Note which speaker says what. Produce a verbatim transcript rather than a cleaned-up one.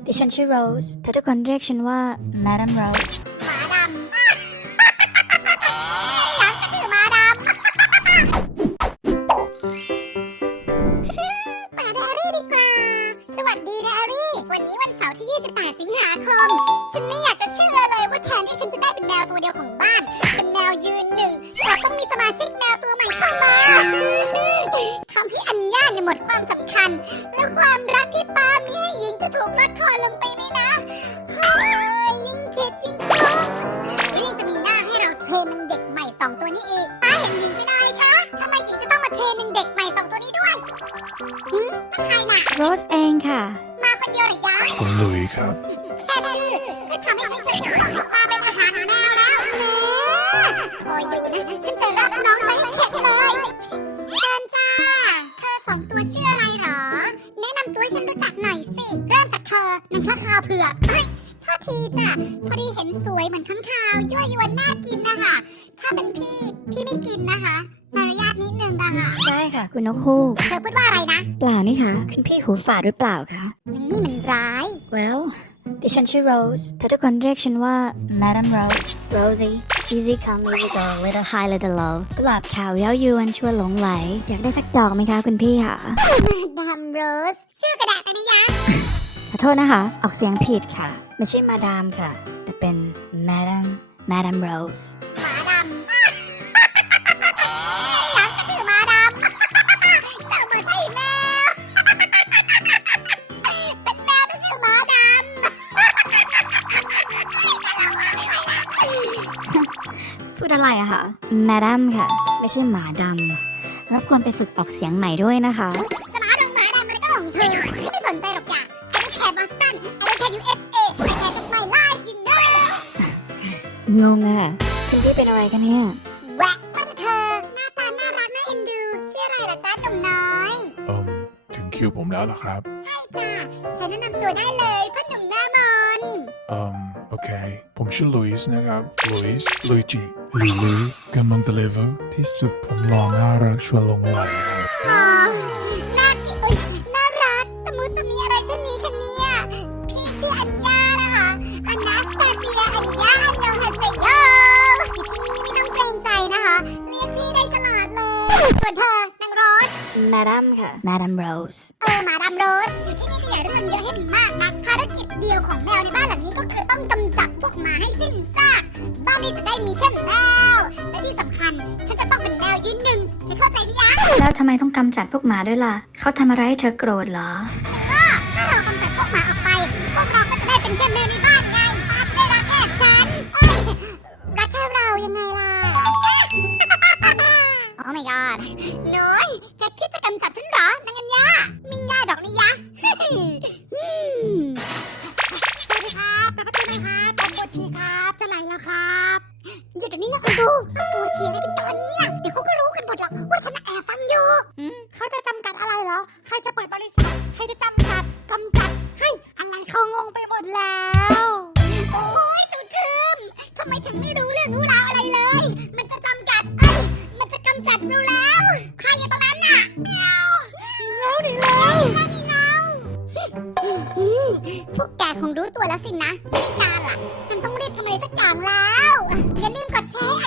Speaker 1: ดิฉันชื่อโรสแต่ทุกคนเรียกฉันว่า Madam Rose
Speaker 2: หมาดำหลังก็ชื่อหมาดำป่าแดรี่ดีกว่าสวัสดีแดรี่วันนี้วันเสาร์ที่ ยี่สิบแปด สิงหาคมฉันไม่อยากจะเชื่อเลยว่าแทนที่ฉันจะได้เป็นแมวตัวเดียวของบ้านเป็นแมวยืนหนึ่งกลับต้องมีสมาชิกแมวตัวใหม่เข้ามาทำให้อัญญาเนี่ยหมดความสำคัญและความรักที่ป้ามีให้หญิงจะถูกลดทอนลงไปไหมนะเฮ้ยยิ่งคิดยิ่งกลัวยิ่งจะมีหน้าให้เราเทรนนางเด็กใหม่สองตัวนี้อีกป้าเห็นหญิงไม่ได้คะทำไมหญิงจะต้องมาเทรนนางเด็กใหม่สองตัวนี้ด้วยหืมใครน่ะ
Speaker 1: Rose เองค่ะ
Speaker 2: มาคนเดียวเหรอยะ
Speaker 3: คุณลุยครับ
Speaker 2: แค่ชื่อก็ทำให้ฉันจะอยากว่าป้าเป็นอาหารแมวแล้วแม่คอยดูนะฉันจะรับน้องซะให้เข็ดเลยเชิญจ้าเธอสองตัวชื่ออะไรหรอแนะนำตัวให้ฉันรู้จักหน่อยสิเริ่มจากเธอนางข้างคาวเผือกเฮ้ยโทษทีจ้ะพอดีเห็นสวยเหมือนข้างคาวยั่วยวนน่ากินนะคะถ้าเป็นพี่พี่ไม่กินนะคะมารยาทนิดนึงนะคะ
Speaker 1: ได้ค่ะ คุณนกฮูก
Speaker 2: เธอพูดว่าอะไรนะ
Speaker 1: เปล่านี่ค่ะ คุณพี่หูฝาดหรือเปล่าคะ
Speaker 2: มันนี่มันร้าย
Speaker 1: Well ดิฉันชื่อ Rose แต่ทุกคนเรียกฉันว่า Madam Rose Rosie Easy come easy go little high little low กุหลาบขาวเย้ายวนชวนหลงไหล อยากได้สักดอกไหมคะคุณพี่ค่ะ
Speaker 2: มาดามโรสชื่อกระดาษไปไหมยะ
Speaker 1: ขอโทษนะคะ ออกเสียงผิดค่ะ ไม่ใช่มาดามค่ะ แต่เป็น Madam Madam Rose
Speaker 2: หมาดำหลังก็ชื่อหมาดำเจ้ามาใช่แมวเป็นแมวที่ชื่อหมาดำ
Speaker 1: พูดอะไรอะคะ Madam ค่ะ ไม่ใช่หมาดำรบกวนไปฝึกออกเสียงใหม่ด้วยนะคะ
Speaker 2: จะมาลงหมาดำมันก็ของเธอฉันไม่สนใจหรอกจ้ะ I don't care Boston I don't care ยู เอส เอ I care just my life you know
Speaker 1: งงอะคุณพี่เป็นอะไรกันเนี่ย
Speaker 2: แหวะว่าแต่เธอหน้าตาน่ารักน่าเอ็นดูชื่ออะไรล่ะจ๊ะหนุ่มน้อย
Speaker 3: เอิมถึงคิวผมแล้วเหรอครับ
Speaker 2: ใช่จ้ะฉันแนะนำตัวได้เลยพ่อหนุ่มหน้ามน
Speaker 3: เอิมโอเค ผมชื่อลุยส์นะครับ ลุยส์ลุยจิลุยลุยกำลังจะเลเวลที่สุดผมรอน่ารักชวนหลงไหลครับ
Speaker 2: อ๋อน่ากินเอ้ยน่ารักตะมุตะมีอะไรเช่นนี้คะเนี่ยพี่ชื่ออัญญานะคะอันนาสตาเซียอัญญาอันยองฮัสเซโยที่นี่ไม่ต้องเกรงใจนะคะ เรียกพี่ได้ตลอดเลย ส่วนเธอนางโรส
Speaker 1: Madam ค่ะ Madam Rose
Speaker 2: เออหมาดำโรส อยู่ที่นี่ก็อย่าเรื่องเยอะให้มันมากนะภารกิจเดียวของแมวในบ้านหลังนี้ก็คือต้องกำจัดพวกหมาให้สิ้นซากบ้านนี้จะได้มีแค่แมวและที่สำคัญฉันจะต้องเป็นแมวยืนหนึ่งเธอเข้าใจไหมยะ
Speaker 1: แล้วทำไมต้องกำจัดพวกหมาด้วยล่ะ เขาทำอะไรให้เธอโกรธเหรอ
Speaker 2: ถ้าเรากำจัดพวกหมาออกไป พวกเราก็จะได้เป็นแค่แมวในบ้านไงป้าจะได้รักแค่ฉันเอ้ยรักแค่เรายังไงล่ะ โอ้ my god น้อยแกคิดจะกำจัดฉันเหรอนางอัญญามิงได้ดอกนี่ยะ อืมสวัสดีครับเปิดประตูหน่อยครับผมปวดฉี่ครับจะไหลแล้วครับหยุดเดี๋ยวนี้นะคุณดูปวดฉี่อะไรกันตอนนี้อะเดี๋ยวเขาก็รู้กันหมดหรอกว่าฉันน่ะแอบฟังอยู่อืมเขาจะจำกัดอะไรเหรอ ใครจะเปิดบริษัทใครจะจำกัดกำจัดให้อะไรเขางงไปหมดแล้ว โอ้ยสุดทึมทำไมถึงไม่รู้เรื่องรู้ราวอะไรเลย มันจะจำกัดเอ้ยมันจะกำจัดเราแล้ว ใครอยู่ตรงนั้นน่ะเมียวแล้วนี่แล้วนี่แล้วพวกแกคงรู้ตัวแล้วสินะไม่นานล่ะ ฉันต้องรีบทำอะไรสักอย่างแล้ว อย่าลืมกดแชร์ให้